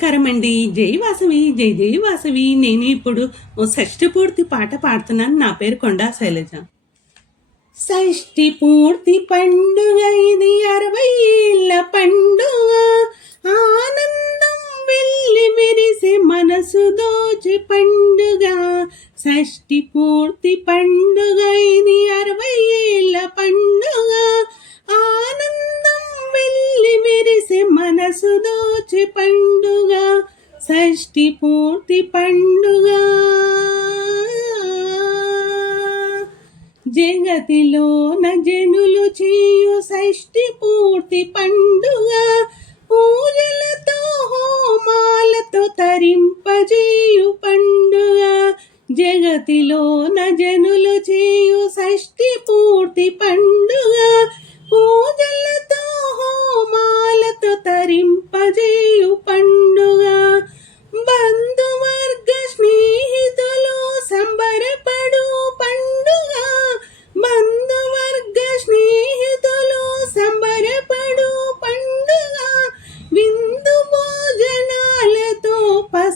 నమస్కారం అండి. జై వాసవి జై జై వాసవి. నేను ఇప్పుడు ఓ షష్ఠి పూర్తి పాట పాడుతున్నాను. నా పేరు కొండా శైలజ. షష్ఠి పూర్తి పండుగ ఇది అరవై ఏళ్ళ పండుగ. ఆనందం వెళ్ళి మెరిసే మనసు దోచి పండుగ. షష్ఠి పూర్తి పండుగ ఇది అరవై ఏళ్ళ పండుగ. మెరిసే మనసు దోచి పండుగ షష్ఠి పూర్తి పండుగ. జగతిలోన జనులు చేయు షష్ఠి పూర్తి పండుగ పూజలతో హోమాలతో తరింపజేయు పండుగ. జగతిలోన జనులు చేయు షష్ఠి పూర్తి పండుగ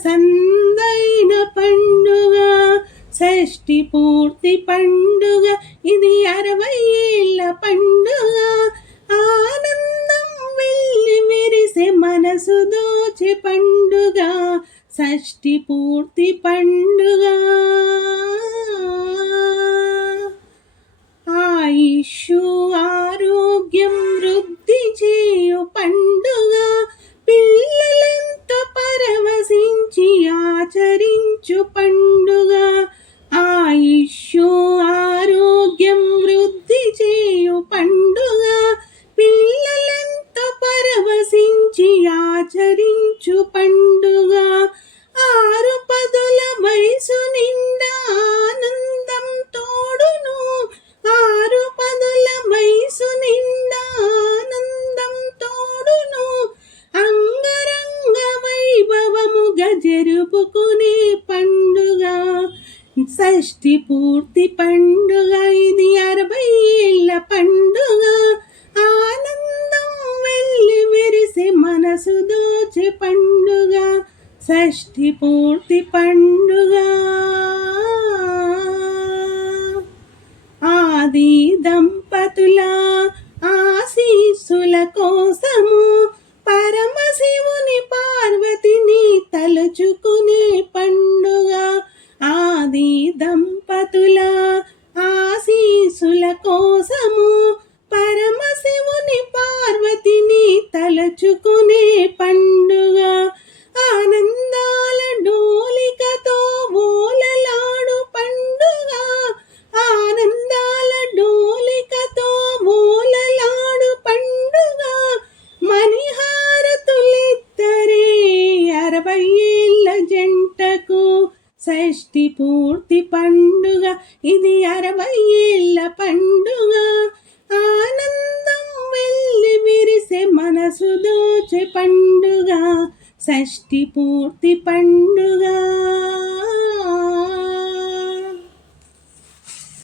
సందైన పండుగ షష్ఠి పూర్తి పండుగ ఇది అరవై ఏళ్ళ పండుగ. ఆనందం వెళ్ళి మెరిసే మనసు దోచే పండుగ షష్ఠి పూర్తి పండుగ. పండుగ జరుపుకునే పండుగ. షష్ఠి పూర్తి పండుగ ఇది అరవై ఏళ్ళ పండుగ. ఆనందం వెళ్ళి మెరిసే మనసు దోచే పండుగ. షష్ఠి పూర్తి పండుగ. ఆది దంపతుల దంపతుల ఆశీసుల కోసము పరమశివుని పార్వతిని తలచుకునే షష్ఠి పూర్తి పండుగ. ఇది అరవై ఏళ్ళ పండుగ. ఆనందం వెళ్ళి విరిసే మనసు దోచే పండుగ. షష్ఠి పూర్తి పండుగ.